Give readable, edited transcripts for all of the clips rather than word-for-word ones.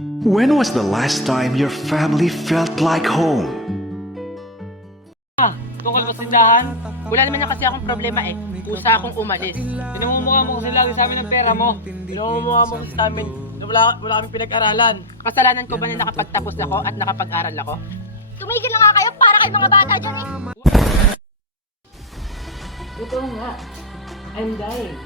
When was the last time your family felt like home? Tungkol sa tindahan, Wala naman na kasi akong problema eh. Kusa akong umalis. pinamumukha mo kasi lagi sa amin ng pera mo. Pinamumukha mo kasi sa amin na wala kami pinag-aralan. Kasalanan ko ba na nakapagtapos ako at nakapag-aral ako? Tumigil na nga kayo para kayo mga bata dyan eh. Totoo nga. I'm dying.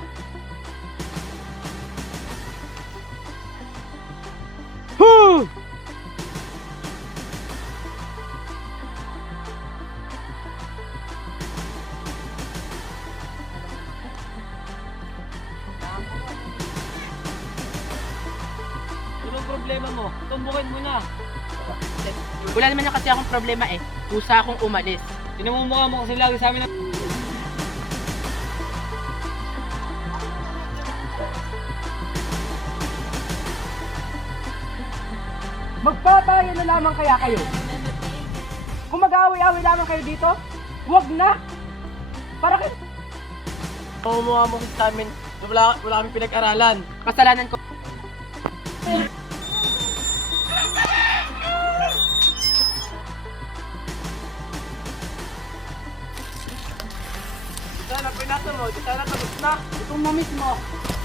Anong problema mo? Tumbukin mo na. Wala naman na kasi akong problema eh. Kusa akong umalis. Pinamumukha mo kasi lagi sa amin ng... Magpapaya na lamang kaya kayo. Kung mag-aaway-aaway lamang kayo dito, huwag na. Para kayo. Pinamumukha mo kasi sa amin na wala kami pinag-aralan. Kasalanan ko. Sana pinasa mo, di sana tapos na. Itong na mismo.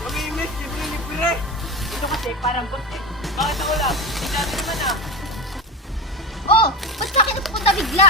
Mag-i-miss, libre-libre. Ito kasi parang bot eh. Bakit ako lang? Hindi natin naman ah. Oh, ba't sa akin napupunta bigla?